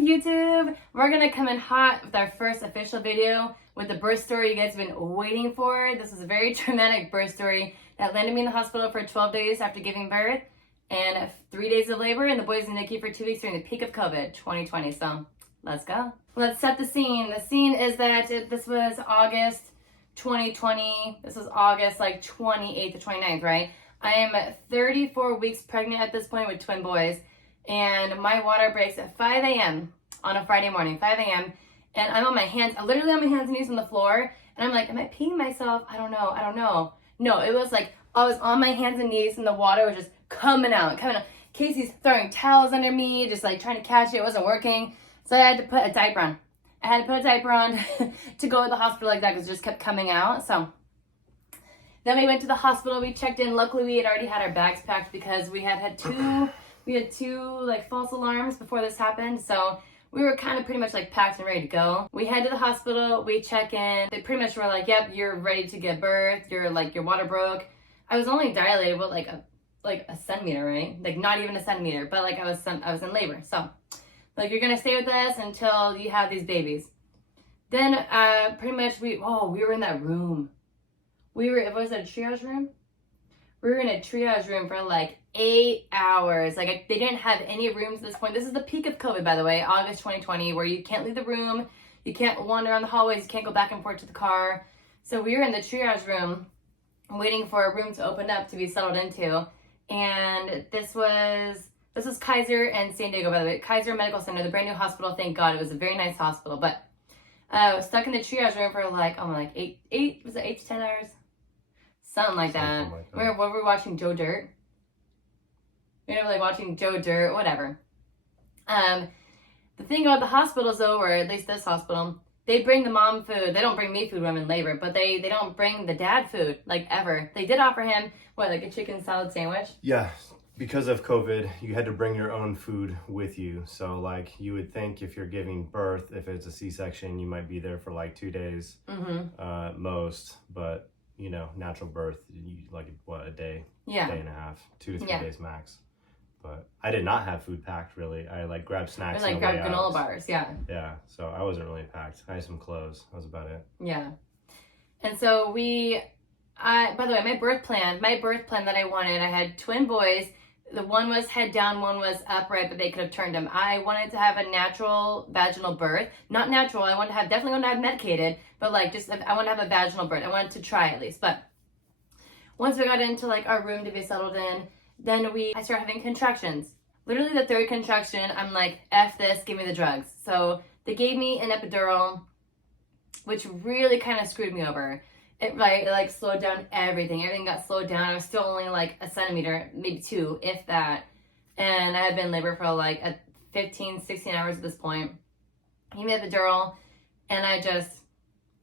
YouTube? We're gonna come in hot with our first official video with the birth story you guys have been waiting for. This is a very traumatic birth story that landed me in the hospital for 12 days after giving birth and 3 days of labor, and the boys in NICU for 2 weeks during the peak of COVID 2020. So let's go. Let's set the scene. The scene is that this was August 2020. This was August like 28th or 29th, right? I am 34 weeks pregnant at this point with twin boys, and my water breaks at 5 a.m. on a Friday morning, 5 a.m. And I'm on my hands, I'm literally on my hands and knees on the floor, and I'm like, am I peeing myself? I don't know. No, it was like I was on my hands and knees and the water was just coming out. Casey's throwing towels under me, just like trying to catch it. It wasn't working. So I had to put a diaper on. To go to the hospital like that because it just kept coming out. So then we went to the hospital, we checked in. Luckily we had already had our bags packed because we had two like false alarms before this happened. So we were kind of pretty much like packed and ready to go. We head to the hospital, we check in. They pretty much were like, yep, you're ready to give birth. Your water broke. I was only dilated with like a centimeter, right? Like not even a centimeter, but like I was in labor. So like, you're gonna stay with us until you have these babies. Then pretty much we were in that room. Was it a triage room? We were in a triage room for like 8 hours. Like they didn't have any rooms at this point. This is the peak of COVID, by the way, August 2020, where you can't leave the room, you can't wander around the hallways, you can't go back and forth to the car. So we were in the triage room waiting for a room to open up to be settled into. And this was Kaiser and San Diego, by the way. Kaiser Medical Center, the brand new hospital, thank God. It was a very nice hospital. But I was stuck in the triage room for like 8 to 10 hours? Something like that. We were watching Joe Dirt. We were like watching Joe Dirt, whatever. The thing about the hospitals though, or at least this hospital, they bring the mom food. They don't bring me food when I'm in labor, but they don't bring the dad food, like ever. They did offer him, like a chicken salad sandwich? Yeah, because of COVID, you had to bring your own food with you. So like you would think if you're giving birth, if it's a C-section, you might be there for like 2 days, most, but you know, natural birth, a day, day and a half, 2 to 3 days max. But I did not have food packed really. I like grabbed snacks. Or grabbed granola bars, yeah. Yeah, so I wasn't really packed. I had some clothes. That was about it. Yeah. And so by the way, my birth plan that I wanted, I had twin boys. The one was head down, one was upright, but they could have turned them. I wanted to have a natural vaginal birth. Not natural, definitely want to have medicated, but like I want to have a vaginal birth. I wanted to try at least. But once we got into like our room to be settled in, then I started having contractions. Literally the third contraction, I'm like, F this, give me the drugs. So they gave me an epidural, which really kind of screwed me over. It like slowed down everything. Everything got slowed down. I was still only like a centimeter, maybe 2, if that. And I had been in labor for like 15, 16 hours at this point. He made the epidural, and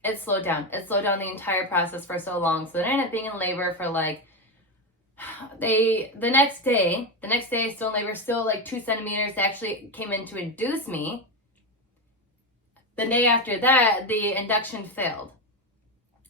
it slowed down. It slowed down the entire process for so long. So then I ended up being in labor for like, the next day, still in labor, still like 2 centimeters. They actually came in to induce me. The day after that, the induction failed.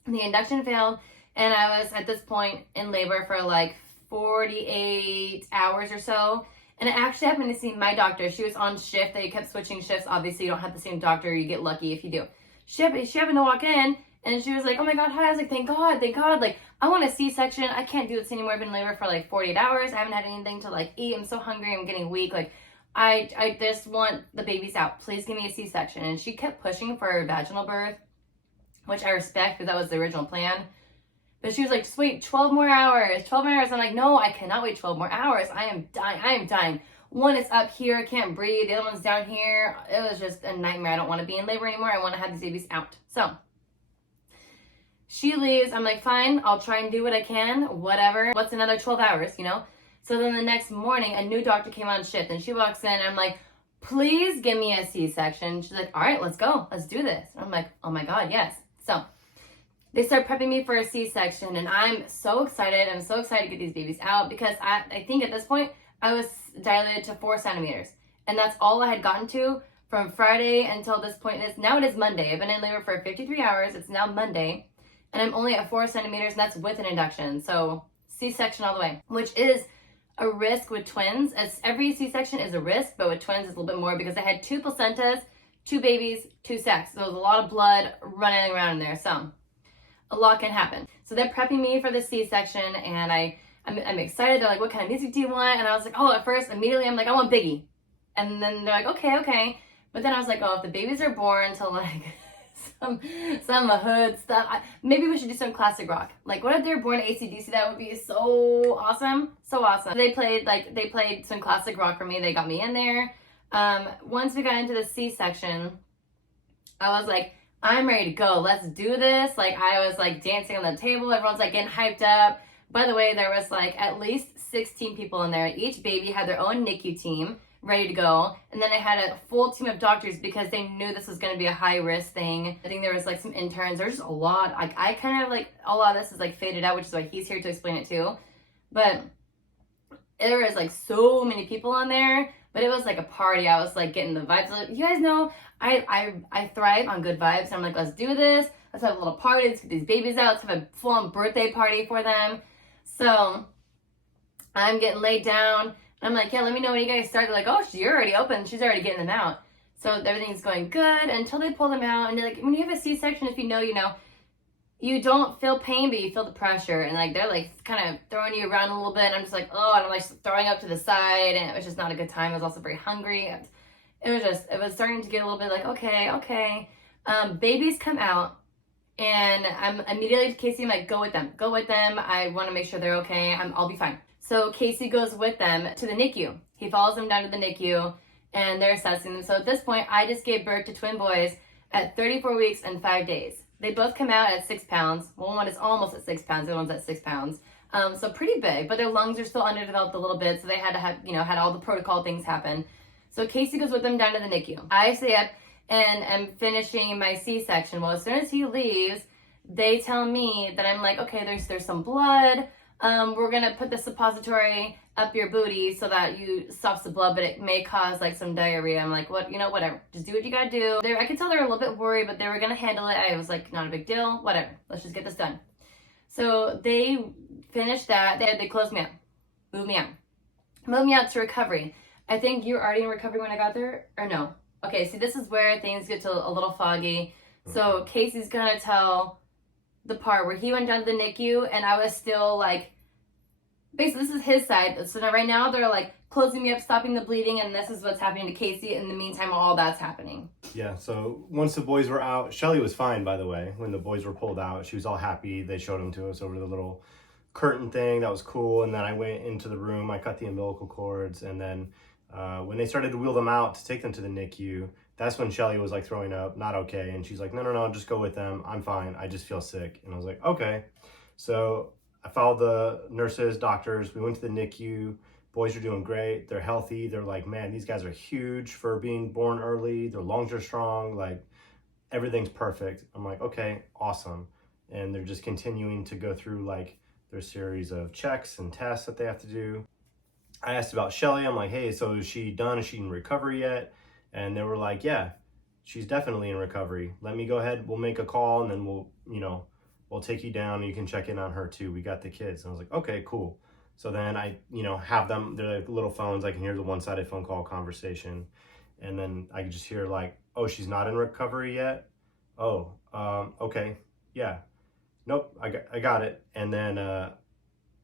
And I was at this point in labor for like 48 hours or so. And I actually happened to see my doctor. She was on shift. They kept switching shifts. Obviously, you don't have the same doctor. You get lucky if you do. She happened to walk in, and she was like, oh my God, hi. I was like, thank God. Like, I want a C-section. I can't do this anymore. I've been in labor for like 48 hours. I haven't had anything to like eat. I'm so hungry. I'm getting weak. Like, I just want the babies out. Please give me a C-section. And she kept pushing for a vaginal birth, which I respect because that was the original plan. But she was like, just wait 12 more hours. I'm like, no, I cannot wait 12 more hours. I am dying. One is up here, I can't breathe. The other one's down here. It was just a nightmare. I don't want to be in labor anymore. I want to have these babies out. So she leaves. I'm like, fine, I'll try and do what I can. Whatever. What's another 12 hours, you know? So then the next morning, a new doctor came on shift, and she walks in, and I'm like, please give me a C-section. She's like, all right, let's go. Let's do this. I'm like, oh my God, yes. So they start prepping me for a C-section, and I'm so excited. I'm so excited to get these babies out because I think at this point I was dilated to 4 centimeters, and that's all I had gotten to from Friday until this point. Now it is Monday. I've been in labor for 53 hours. It's now Monday, and I'm only at 4 centimeters, and that's with an induction. So C-section all the way, which is a risk with twins. As every C-section is a risk, but with twins it's a little bit more because I had 2 placentas, 2 babies, 2 sacs. So there was a lot of blood running around in there. So a lot can happen. So they're prepping me for the C-section, and I'm excited. They're like, what kind of music do you want? And I was like, oh, at first, immediately I'm like, I want Biggie. And then they're like, okay. But then I was like, oh, if the babies are born to like some hood stuff, maybe we should do some classic rock. Like, what if they're born to AC/DC? That would be so awesome. So awesome. They played some classic rock for me. They got me in there. Once we got into the C-section, I was like, I'm ready to go. Let's do this. Like, I was like dancing on the table. Everyone's like getting hyped up. By the way, there was like at least 16 people in there. Each baby had their own NICU team ready to go. And then I had a full team of doctors because they knew this was going to be a high risk thing. I think there was like some interns. There's just a lot. Like, I kind of like, a lot of this is like faded out, which is why he's here to explain it too. But there was like so many people in there, but it was like a party. I was like getting the vibes. Like, you guys know I thrive on good vibes. I'm like, let's do this. Let's have a little party. Let's get these babies out. Let's have a full-on birthday party for them. So I'm getting laid down. I'm like, yeah, let me know when you guys start. They're like, oh, you're already open. She's already getting them out. So everything's going good until they pull them out. And they're like, when you have a C-section, if you know, you don't feel pain, but you feel the pressure. And like, they're like kind of throwing you around a little bit. And I'm just like, oh, and I'm like throwing up to the side. And it was just not a good time. I was also very hungry. It was starting to get a little bit like, okay. Babies come out. And I'm immediately to Casey, I'm like, go with them. I want to make sure they're okay. I'll be fine. So Casey goes with them to the NICU. He follows them down to the NICU, and they're assessing them. So at this point, I just gave birth to twin boys at 34 weeks and 5 days. They both come out at 6 pounds. One is almost at 6 pounds. The other one's at 6 pounds. So pretty big, but their lungs are still underdeveloped a little bit. So they had to have, had all the protocol things happen. So Casey goes with them down to the NICU. I stay up and am finishing my C-section. Well, as soon as he leaves, they tell me that I'm like, okay, there's some blood. We're gonna put the suppository up your booty so that you stops the blood, but it may cause like some diarrhea. I'm like, whatever. Just do what you gotta do. I could tell they were a little bit worried, but they were gonna handle it. I was like, not a big deal. Whatever. Let's just get this done. So they finished that. They closed me up, moved me out to recovery. I think you were already in recovery when I got there, or no? Okay, see, this is where things get a little foggy. So Casey's gonna tell the part where he went down to the NICU and I was still like, basically this is his side. So now right now they're like closing me up, stopping the bleeding, and this is what's happening to Casey in the meantime while all that's happening. Yeah, so once the boys were out, Shelly was fine, by the way. When the boys were pulled out, she was all happy. They showed them to us over the little curtain thing. That was cool. And then I went into the room, I cut the umbilical cords, and then when they started to wheel them out to take them to the NICU, that's when Shelly was like throwing up, not okay. And she's like, no, just go with them. I'm fine. I just feel sick. And I was like, okay. So I followed the nurses, doctors. We went to the NICU. Boys are doing great. They're healthy. They're like, man, these guys are huge for being born early. Their lungs are strong. Like, everything's perfect. I'm like, okay, awesome. And they're just continuing to go through like their series of checks and tests that they have to do. I asked about Shelly. I'm like, hey, so is she done? Is she in recovery yet? And they were like, yeah, she's definitely in recovery. Let me go ahead. We'll make a call and then we'll take you down and you can check in on her too. We got the kids. And I was like, okay, cool. So then I, have them, they're like little phones. I can hear the one-sided phone call conversation. And then I can just hear like, oh, she's not in recovery yet? Oh, okay. Yeah. Nope, I got it. And then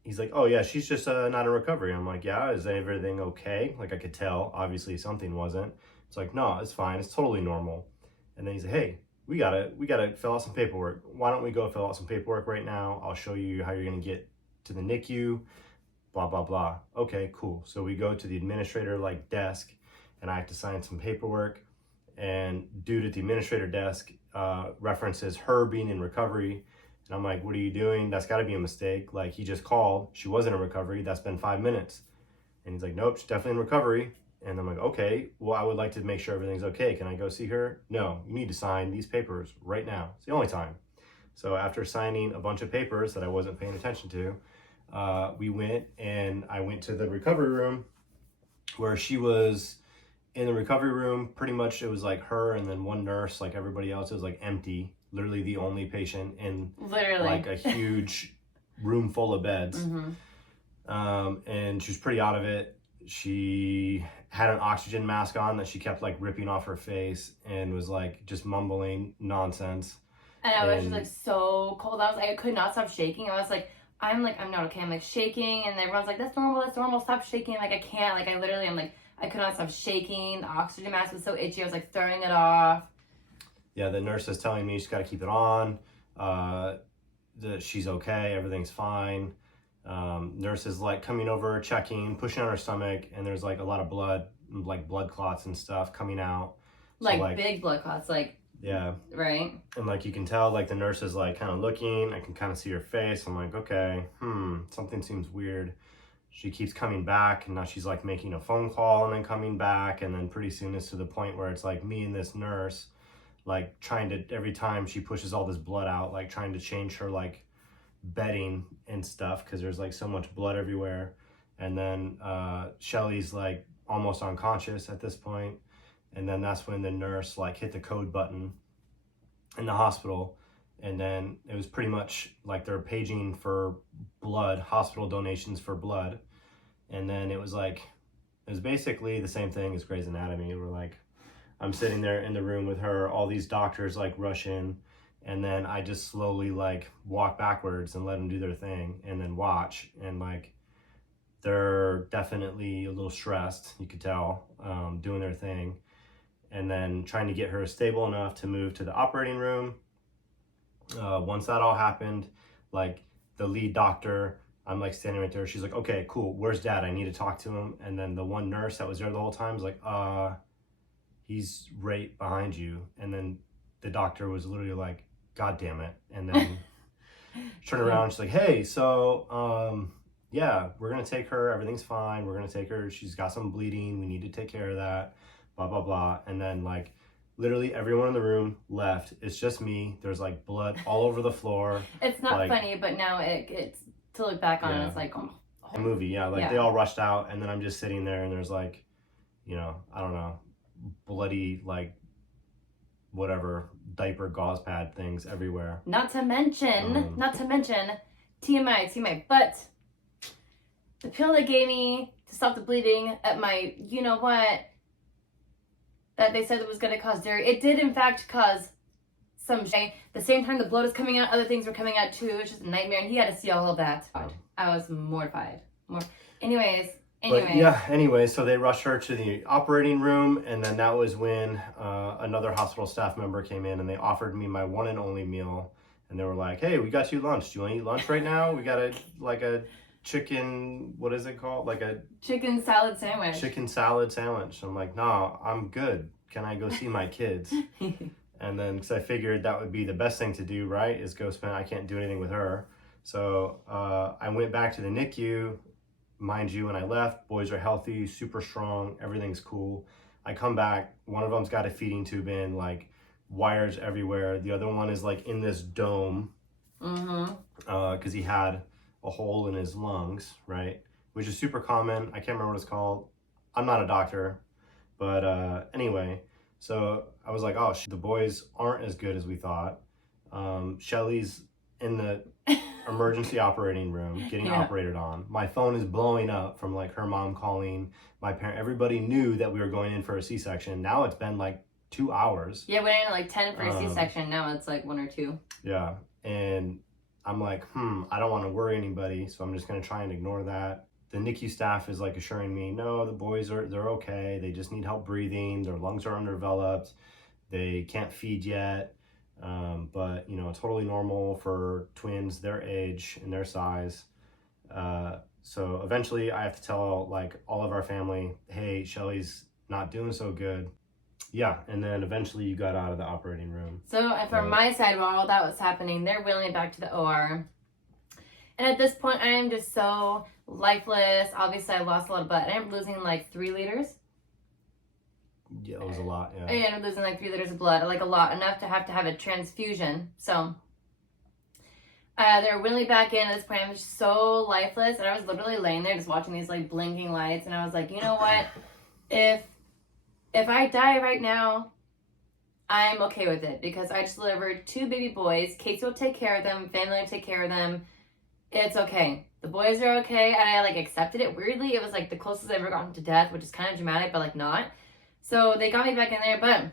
he's like, oh yeah, she's just not in recovery. I'm like, yeah, is everything okay? Like I could tell, obviously something wasn't. It's like, no, it's fine. It's totally normal. And then he's like, hey, we gotta fill out some paperwork. Why don't we go fill out some paperwork right now? I'll show you how you're gonna get to the NICU, blah, blah, blah. Okay, cool. So we go to the administrator like desk and I have to sign some paperwork. And dude at the administrator desk references her being in recovery. And I'm like, what are you doing? That's gotta be a mistake. Like he just called, she wasn't in recovery. That's been 5 minutes. And he's like, nope, she's definitely in recovery. And I'm like, okay, well, I would like to make sure everything's okay. Can I go see her? No, you need to sign these papers right now. It's the only time. So after signing a bunch of papers that I wasn't paying attention to, we went and I went to the recovery room where she was in the recovery room. Pretty much it was like her and then one nurse, like everybody else. It was like empty, literally the only patient in like a huge room full of beds. And she was pretty out of it. She had an oxygen mask on that she kept like ripping off her face and was like just mumbling nonsense. And I was just like so cold. I could not stop shaking. I was like, I'm not okay. I'm like shaking, and everyone's like, that's normal, stop shaking. Like I can't, like I literally, I'm like, I could not stop shaking. The oxygen mask was so itchy. I was like throwing it off. Yeah, the nurse is telling me she's got to keep it on. She's okay, everything's fine. Nurse is like coming over, checking, pushing on her stomach, and there's like a lot of blood, like blood clots and stuff coming out. So, like big blood clots, like. Yeah. Right. And like you can tell, like the nurse is like kind of looking. I can kind of see her face. I'm like, okay, something seems weird. She keeps coming back, and now she's like making a phone call and then coming back, and then pretty soon it's to the point where it's like me and this nurse, like trying to, every time she pushes all this blood out, like trying to change her like bedding and stuff because there's like so much blood everywhere. And then Shelly's like almost unconscious at this point. And then that's when the nurse like hit the code button in the hospital. And then it was pretty much like they're paging for blood, hospital donations for blood. And then it was basically the same thing as Grey's Anatomy. We're like, I'm sitting there in the room with her, all these doctors like rush in. And then I just slowly like walk backwards and let them do their thing and then watch. And like, they're definitely a little stressed, you could tell, doing their thing. And then trying to get her stable enough to move to the operating room. Once that all happened, like the lead doctor, I'm like standing right there. She's like, okay, cool. Where's dad? I need to talk to him. And then the one nurse that was there the whole time was like, he's right behind you. And then the doctor was literally like, God damn it. And then turned around. She's like, hey, so, yeah, we're going to take her. Everything's fine. We're going to take her. She's got some bleeding. We need to take care of that. Blah, blah, blah. And then like literally everyone in the room left. It's just me. There's like blood all over the floor. It's not like, funny, but now it's to look back on it, it's like a movie. Yeah. Like they all rushed out, and then I'm just sitting there and there's like, you know, I don't know, bloody like whatever diaper gauze pad things everywhere. Not to mention TMI, but the pill they gave me to stop the bleeding at my, you know what, that they said it was going to cause dairy. It did, in fact, cause some shame. The same time the blood was coming out, other things were coming out too. It was just a nightmare, and he had to see all of that. I was mortified. Anyways. But yeah, anyway, so they rushed her to the operating room, and then that was when another hospital staff member came in, and they offered me my one and only meal. And they were like, hey, we got you lunch. Do you want to eat lunch right now? We got a chicken, what is it called? Like a chicken salad sandwich. Chicken salad sandwich. I'm like, no, I'm good. Can I go see my kids? And then, because I figured that would be the best thing to do, right? Is go spend, I can't do anything with her. So I went back to the NICU. Mind you, when I left, boys are healthy, super strong, everything's cool. I come back, one of them's got a feeding tube in, like wires everywhere. The other one is like in this dome, because he had a hole in his lungs, right? Which is super common. I can't remember what it's called. I'm not a doctor, but anyway, so I was like, oh, the boys aren't as good as we thought. Shelly's in the emergency operating room getting operated on. My phone is blowing up from like her mom calling my parent. Everybody knew that we were going in for a C-section. Now it's been like 2 hours. Yeah, we went in at like 10 for a C-section. Now it's like 1 or 2. Yeah, and I'm like, I don't want to worry anybody, so I'm just going to try and ignore that. The NICU staff is like assuring me, no, the boys they're okay. They just need help breathing. Their lungs are underdeveloped. They can't feed yet. But you know, totally normal for twins their age and their size. So eventually I have to tell like all of our family, hey, Shelly's not doing so good. Yeah, and then eventually you got out of the operating room. So from my side, while all that was happening, they're wheeling me back to the OR. And at this point, I am just so lifeless. Obviously, I lost a lot of blood. I am losing like 3 liters. Yeah, it was a lot, yeah. And I'm losing like 3 liters of blood, like a lot, enough to have a transfusion. So they're wheeling me back in. At this point, I'm just so lifeless. And I was literally laying there just watching these like blinking lights. And I was like, you know what? If I die right now, I'm okay with it, because I just delivered 2 baby boys. Casey will take care of them. Family will take care of them. it's okay. The boys are okay, and I like accepted it. Weirdly, it was like the closest I've ever gotten to death, which is kind of dramatic, but like not. So they got me back in there, but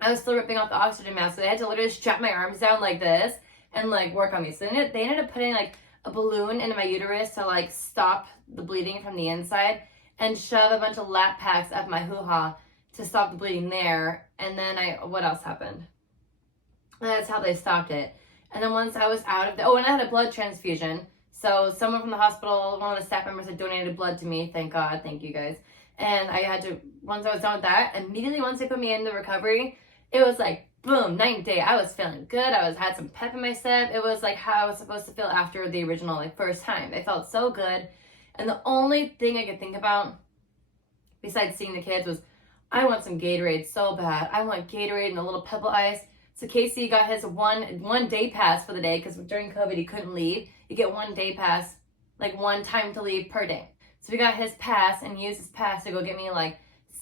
I was still ripping off the oxygen mask, so they had to literally strap my arms down like this and like work on me. So they ended up putting like a balloon into my uterus to like stop the bleeding from the inside, and shove a bunch of lap packs up my hoo-ha to stop the bleeding there. And then what else happened? And that's how they stopped it. And then once I was out of and I had a blood transfusion. So someone from the hospital, one of the staff members had donated blood to me. Thank God. Thank you guys. And I had to, once I was done with that, immediately once they put me into recovery, it was like, boom, night and day. I was feeling good. Had some pep in my step. It was like how I was supposed to feel after the original, like first time. It felt so good. And the only thing I could think about, besides seeing the kids, was I want some Gatorade so bad. I want Gatorade and a little pebble ice. So Casey got his one day pass for the day, because during COVID he couldn't leave. You get 1 day pass, like one time to leave per day. So we got his pass, and he used his pass to go get me like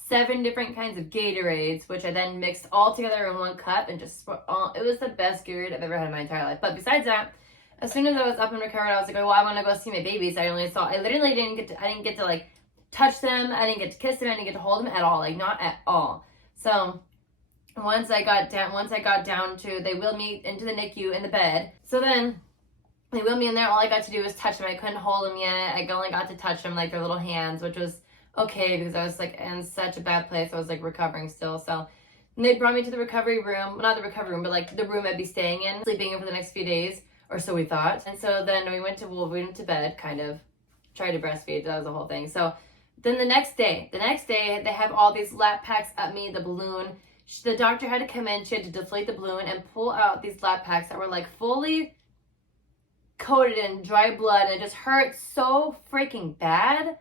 7 different kinds of Gatorades, which I then mixed all together in one cup and just it was the best Gatorade I've ever had in my entire life. But besides that, as soon as I was up and recovered, I was like, well, I want to go see my babies. I literally didn't get to like touch them. I didn't get to kiss them. I didn't get to hold them at all. Like not at all. So once I got down to, they wheeled me into the NICU in the bed. So then they wheeled me in there. All I got to do was touch them. I couldn't hold them yet. I only got to touch them, like their little hands, which was okay because I was like in such a bad place. I was like recovering still. So they brought me to the recovery room. Well, not the recovery room, but like the room I'd be staying in, sleeping in for the next few days, or so we thought. And so then we went to bed, kind of tried to breastfeed. That was the whole thing. So then the next day, they have all these lap packs up me, the balloon. The doctor had to come in. She had to deflate the balloon and pull out these lap packs that were like fully coated in dry blood, and it just hurt so freaking bad.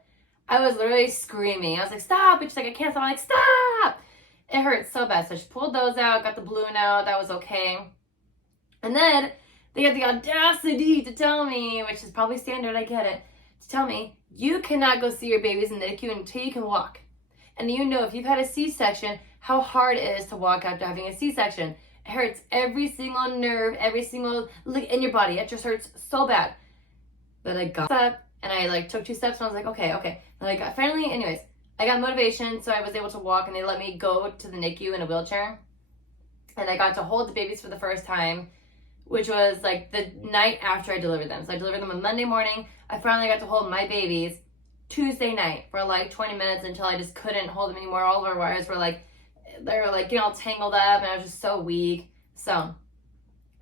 I was literally screaming. I was like, stop. And she's like, I can't stop. I'm like, stop. It hurt so bad. So she pulled those out, got the balloon out. That was okay. And then they had the audacity to tell me, which is probably standard, I get it, to tell me, you cannot go see your babies in the NICU until you can walk. And you know, if you've had a C-section, how hard it is to walk after having a C-section. It hurts every single nerve, every single in your body. It just hurts so bad. But I got up and I like took 2 steps and I was like, okay. And I got motivation, so I was able to walk, and they let me go to the NICU in a wheelchair. And I got to hold the babies for the first time, which was like the night after I delivered them. So I delivered them on Monday morning. I finally got to hold my babies Tuesday night for like 20 minutes until I just couldn't hold them anymore. All of our wires were like, they were like, all tangled up, and I was just so weak. So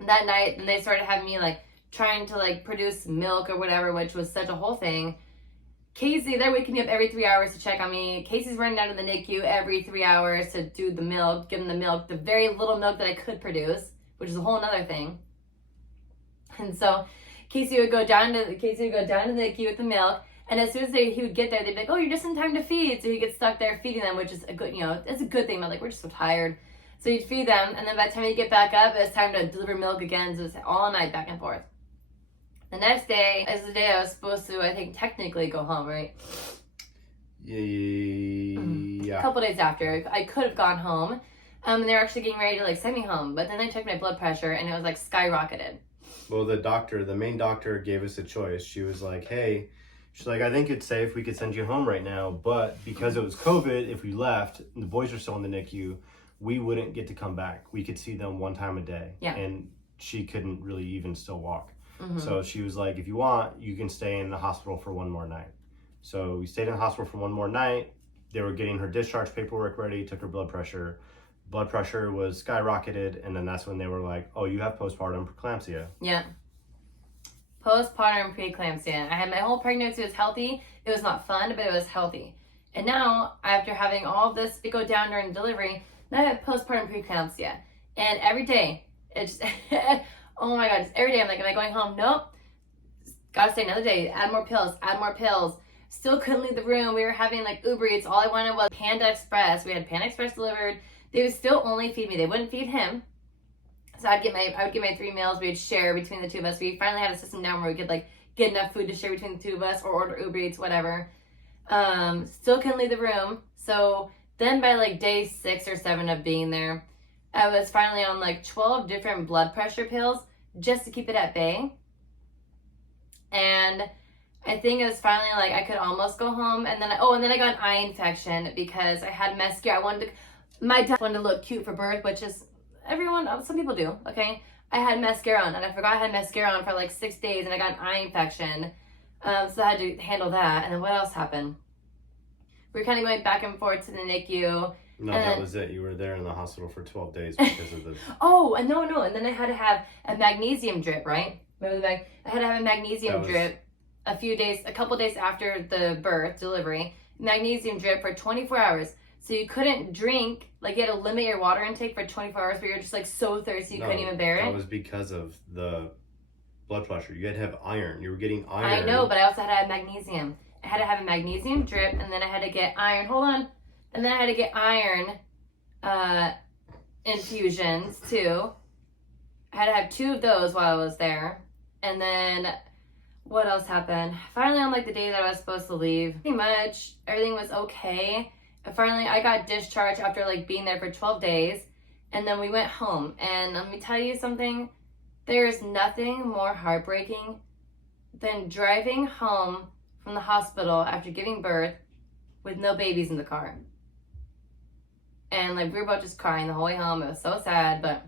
that night, then they started having me like trying to like produce milk or whatever, which was such a whole thing. Casey, they're waking me up every 3 hours to check on me. Casey's running down to the NICU every 3 hours to do the milk, give them the milk, the very little milk that I could produce, which is a whole nother thing. And so Casey would go down to the NICU with the milk, and as soon as he would get there, they'd be like, oh, you're just in time to feed. So he'd get stuck there feeding them, which is a good, it's a good thing, but like, we're just so tired. So you'd feed them, and then by the time you get back up, it's time to deliver milk again. So it's all night back and forth. The next day is the day I was supposed to, I think, technically go home, right? Yeah. A couple days after, I could have gone home. And they were actually getting ready to like send me home, but then they checked my blood pressure, and it was like skyrocketed. Well, the main doctor gave us a choice. She was like, hey, she's like, I think it's safe. We could send you home right now. But because it was COVID, if we left, and the boys are still in the NICU, we wouldn't get to come back. We could see them 1 time a day. Yeah. And she couldn't really even still walk. Mm-hmm. So she was like, if you want, you can stay in the hospital for 1 more night. So we stayed in the hospital for 1 more night. They were getting her discharge paperwork ready, took her blood pressure. Blood pressure was skyrocketed, and then that's when they were like, oh, you have postpartum preeclampsia. Yeah. Postpartum preeclampsia. I had my whole pregnancy was healthy. It was not fun, but it was healthy. And now, after having all this go down during delivery, now I have postpartum preeclampsia. And every day, it's oh my God, just every day I'm like, am I going home? Nope. Gotta stay another day. Add more pills. Still couldn't leave the room. We were having like Uber Eats. All I wanted was Panda Express. We had Panda Express delivered. They would still only feed me. They wouldn't feed him. So I would get my 3 meals. We'd share between the 2 of us. We finally had a system down where we could like get enough food to share between the 2 of us, or order Uber Eats, whatever. Still couldn't leave the room. So then by like day 6 or 7 of being there, I was finally on like 12 different blood pressure pills just to keep it at bay. And I think it was finally like I could almost go home, and then I got an eye infection because I had mascara. My dad wanted to look cute for birth, which is some people do, okay? I had mascara on, and I forgot I had mascara on for like 6 days, and I got an eye infection. So I had to handle that. And then what else happened? We were kind of going back and forth to the NICU. No, that was it. You were there in the hospital for 12 days because of the... Oh, and no. And then I had to have a magnesium drip, right? Remember I had to have a magnesium drip a couple days after the delivery. Magnesium drip for 24 hours. So you couldn't drink, like you had to limit your water intake for 24 hours, but you're just like so thirsty you couldn't even bear it. That was because of the blood pressure. You had to have iron. You were getting iron. I know, but I also had to have magnesium. I had to have a magnesium drip, and then I had to get iron. Hold on. And then I had to get iron infusions too. I had to have 2 of those while I was there. And then what else happened? Finally, on like the day that I was supposed to leave, pretty much everything was okay. And finally, I got discharged after like being there for 12 days. And then we went home. And let me tell you something. There is nothing more heartbreaking than driving home from the hospital after giving birth with no babies in the car. And like we were both just crying the whole way home. It was so sad, but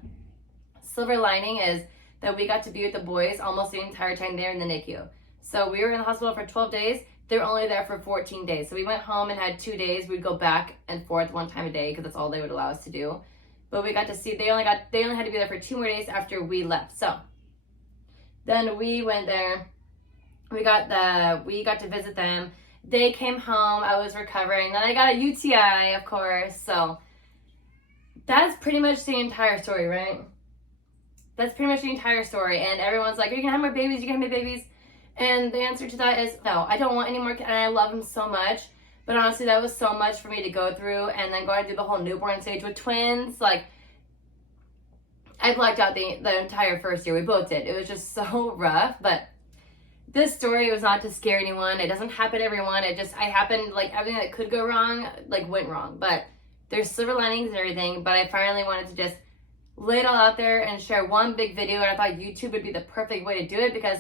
silver lining is that we got to be with the boys almost the entire time there in the NICU. So we were in the hospital for 12 days. They were only there for 14 days. So we went home and had 2 days. We'd go back and forth 1 time a day because that's all they would allow us to do. But we got to see, they only had to be there for 2 more days after we left. So then we went there. We got to visit them. They came home. I was recovering. Then I got a UTI, of course. So that's pretty much the entire story, right? That's pretty much the entire story. And everyone's like, are you going to have more babies? You're going to have more babies? And the answer to that is no. I don't want any more kids. And I love them so much. But honestly, that was so much for me to go through. And then going through the whole newborn stage with twins. Like, I blacked out the entire first year. We both did. It was just so rough. But this story was not to scare anyone. It doesn't happen to everyone. I happened, like, everything that could go wrong, like, went wrong. But there's silver linings and everything. But I finally wanted to just lay it all out there and share one big video. And I thought YouTube would be the perfect way to do it because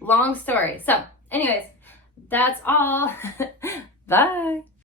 long story. So, anyways, that's all. Bye.